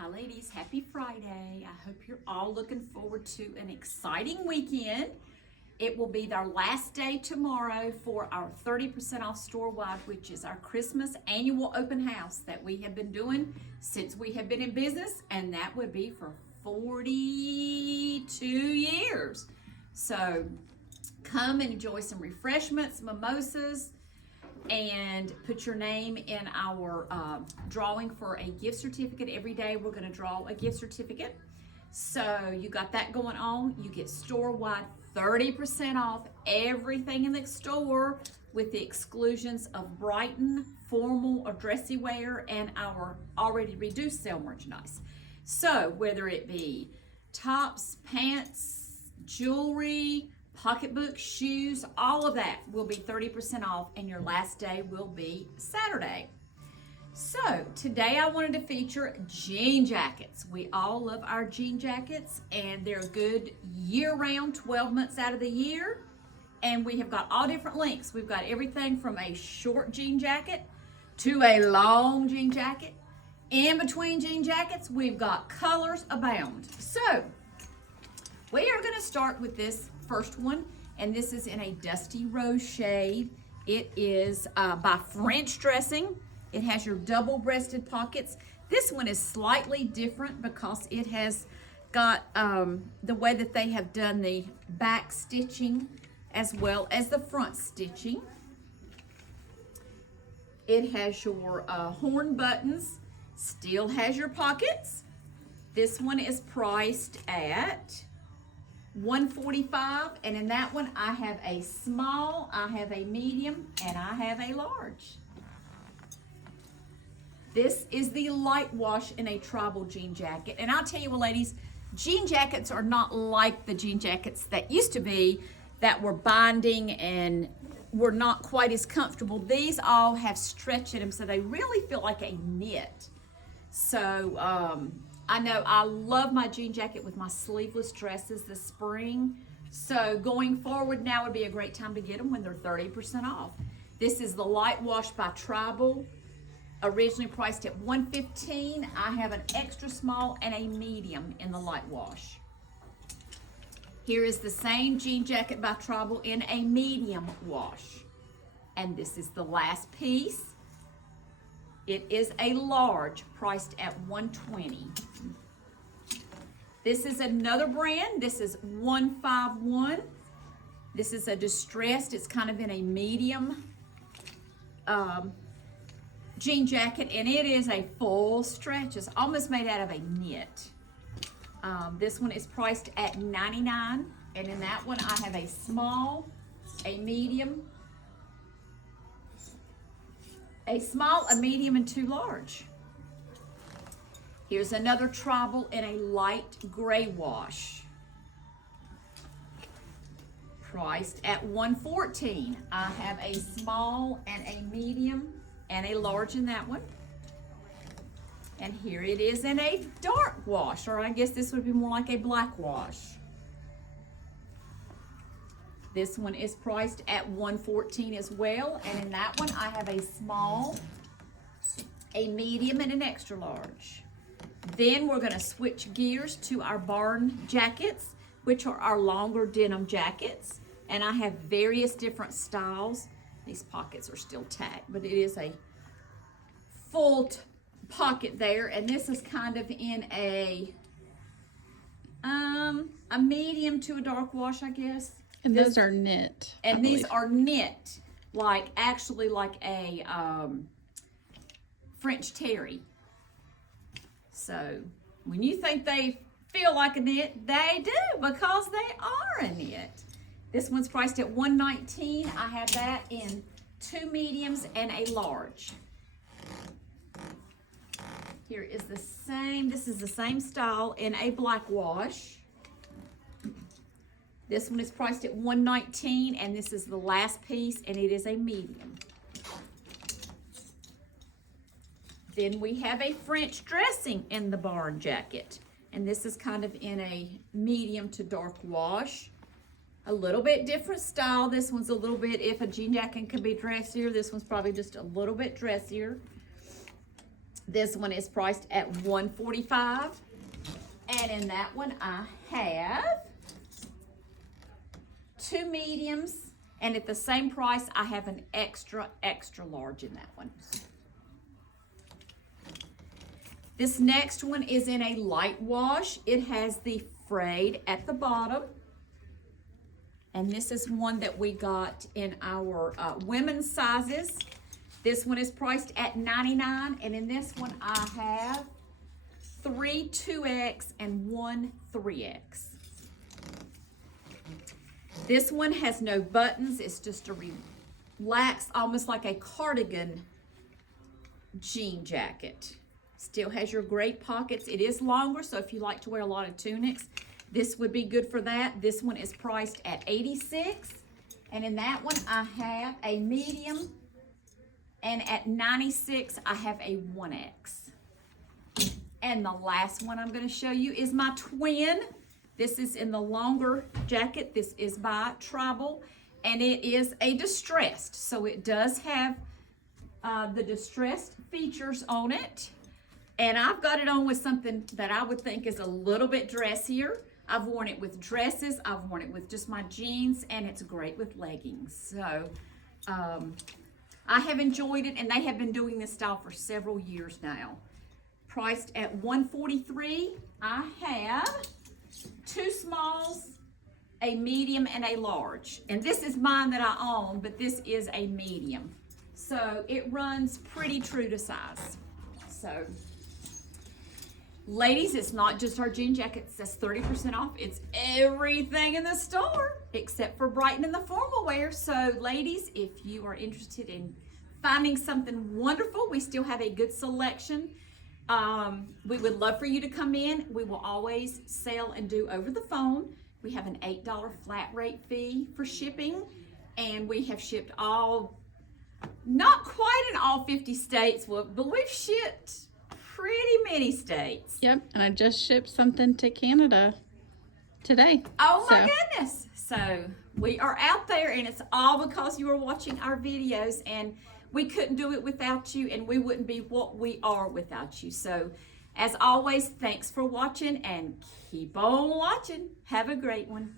Hi ladies, happy Friday. I hope you're all looking forward to an exciting weekend. It will be our last day tomorrow for our 30% off store-wide, which is our Christmas annual open house that we have been doing since we have been in business, and that would be for 42 years. So come and enjoy some refreshments, mimosas, and put your name in our drawing for a gift certificate. Every day we're going to draw a gift certificate. So you got that going on. You get store-wide 30% off everything in the store with the exclusions of Brighton, formal or dressy wear, and our already reduced sale merchandise. So whether it be tops, pants, jewelry, pocketbooks, shoes, all of that will be 30% off, and your last day will be Saturday. So today I wanted to feature jean jackets. We all love our jean jackets, and they're good year-round, 12 months out of the year. And we have got all different lengths. We've got everything from a short jean jacket to a long jean jacket. In between jean jackets, we've got colors abound. So we are going to start with this first one, and this is in a dusty rose shade. It is by French Dressing. It has your double-breasted pockets. This one is slightly different because it has got the way that they have done the back stitching as well as the front stitching. It has your horn buttons, still has your pockets. This one is priced at $145, and in that one I have a small, I have a medium, and I have a large. This is the light wash in a tribal jean jacket, and I'll tell you what, ladies, jean jackets are not like the jean jackets that used to be that were binding and were not quite as comfortable. These all have stretch in them, so they really feel like a knit. So I know I love my jean jacket with my sleeveless dresses this spring. So going forward now would be a great time to get them when they're 30% off. This is the light wash by Tribal, originally priced at $115. I have an extra small and a medium in the light wash. Here is the same jean jacket by Tribal in a medium wash. And this is the last piece. It is a large, priced at $120. This is another brand. This is 151. This is a distressed, it's kind of in a medium jean jacket, and it is a full stretch. It's almost made out of a knit. This one is priced at $99, and in that one I have a small, a medium, a medium, and two large. Here's another Tribal in a light gray wash, priced at $114. I have a small and a medium and a large in that one. And here it is in a dark wash, or I guess this would be more like a black wash. This one is priced at $114 as well, and in that one I have a small, a medium, and an extra large. Then we're going to switch gears to our barn jackets, which are our longer denim jackets, and I have various different styles. These pockets are still tacked, but it is a full pocket there, and this is kind of in a medium to a dark wash, I guess. And those are knit. And these are knit, like actually like a French terry. So when you think they feel like a knit, they do, because they are a knit. This one's priced at $119. I have that in two mediums and a large. Here is the same, this is the same style in a black wash. This one is priced at $119, and this is the last piece, and it is a medium. Then we have a French Dressing in the barn jacket, and this is kind of in a medium to dark wash. A little bit different style. This one's a little bit, if a jean jacket could be dressier, this one's probably just a little bit dressier. This one is priced at $145. And in that one, I have 2 mediums. And at the same price, I have an extra large in that one. This next one is in a light wash. It has the frayed at the bottom. And this is one that we got in our women's sizes. This one is priced at $99. And in this one, I have 3 2X and 1 3X. This one has no buttons. It's just a relaxed, almost like a cardigan jean jacket. Still has your great pockets. It is longer, so if you like to wear a lot of tunics, this would be good for that. This one is priced at $86. And in that one, I have a medium. And at $96, I have a 1X. And the last one I'm going to show you is my twin. This is in the longer jacket. This is by Tribal, and it is a distressed. So it does have the distressed features on it. And I've got it on with something that I would think is a little bit dressier. I've worn it with dresses. I've worn it with just my jeans, and it's great with leggings. So I have enjoyed it, and they have been doing this style for several years now. Priced at $143, I have 2 smalls, a medium, and a large. And this is mine that I own, but this is a medium. So it runs pretty true to size. So, ladies, it's not just our jean jackets. That's 30% off. It's everything in the store except for brightening the formal wear. So, ladies, if you are interested in finding something wonderful, we still have a good selection. We would love for you to come in. We will always sell and do over the phone. We have an $8 flat rate fee for shipping, and we have shipped not quite in all 50 states, but we've shipped pretty many states. Yep, and I just shipped something to Canada today. Oh my goodness. So we are out there, and it's all because you are watching our videos, and we couldn't do it without you, and we wouldn't be what we are without you. So, as always, thanks for watching, and keep on watching. Have a great one.